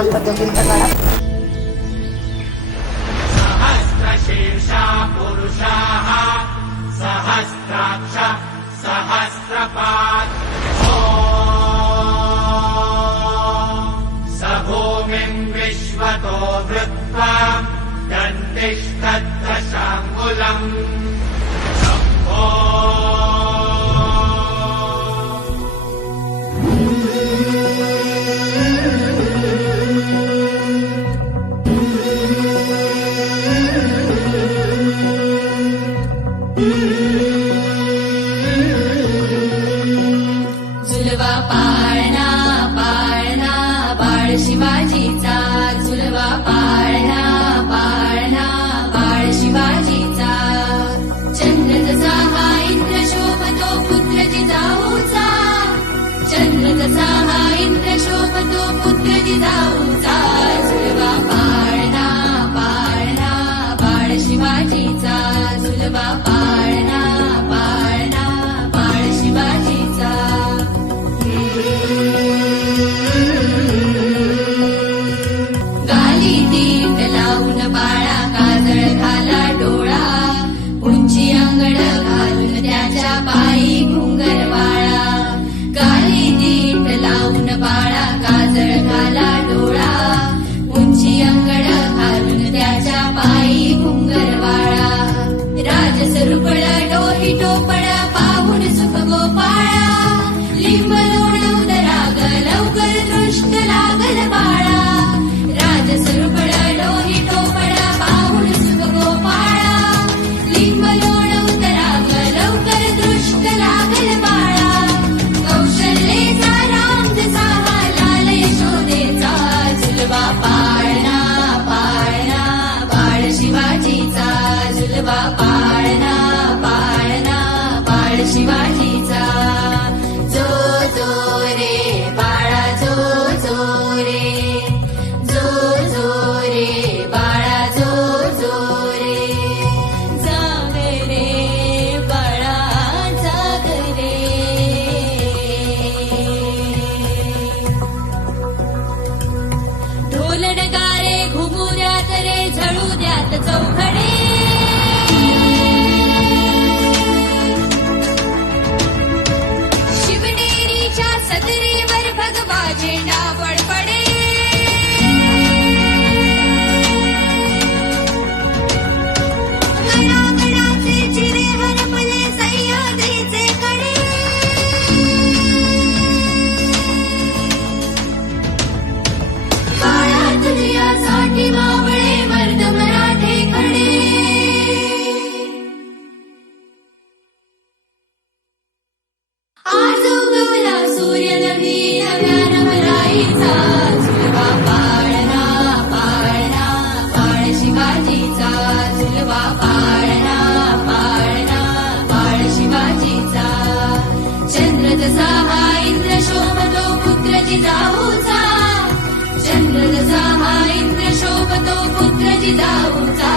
राम पद्धतींच्या काळात. सहस्रशीर्षा पुरुषाः सहस्राक्ष सहस्रपात् स भूमिम् विश्वतो वृत्वा दन्तिष्ठद्दशाङ्गुलम् झुलवा पाळणा पाळणा बाळ शिवाजीचा, झुलवा पाळणा पाळणा बाळ शिवाजीचा. चंद्र जसा हा इंद्र शोभतो पुत्र जिजाऊचा, चंद्र जसा हा इंद्र शोभतो पुत्र जिजाऊचा. झुलवा पाळणा पाळणा बाळ शिवाजीचा, झुलवा पाळणा पाळणा बाळ शिवाजीचा. गाली दीट लावून बाळा काजळ घाला डोळा, उंची अंगड घालून त्याच्या पायी घुंगर वाळा. गाली दीट लावून बाळा काजळ घाला डोळा, उंची अंगड घालून त्याच्या पायी घुंगर वाळा. राजसरुपळ डोही टोपळ पाहून सुख गोपाळा, लिंब लोण उदराग लवकर दृष्ट लागल बाळा. राजसरुपळ डोही टोपळ पाहून सुख गोपाळा, लिंब लोण उदराग लवकर दृष्ट लागल बाळा. कौशल्येचा राम जसा हा लाल यशोदेचा, झुलवा पाळणा पाळणा बाळ शिवाजीचा, झुलवा पाळणा पाळणा बाळ शिवाजीचा. जो जो रे बाळा जो जो रे, जो जो रे बाळा जो जो रे. जाग रे बाळा जाग रे. ढोल नगारे घुमू द्यात रे, झळू द्यात चौघडे. शिवनेरीच्या सदरेवर भगवा झेंडा बडबडे. गडागडाचे चिरे हरपले सह्याद्रीचे कडे. बाळा तुझ्यासाठी मावळे मर्द मराठे खडे. आज उगवला सूर्य नवीन नव्या नवराईचा, झुलवा पाळणा पाळणा बाळ शिवाजीचा, झुलवा पाळणा पाळणा बाळ शिवाजीचा. चंद्र जसा हा इंद्र शोभतो पुत्र जिजाऊचा, चंद्र जसा हा इंद्र शोभतो पुत्र जिजाऊचा.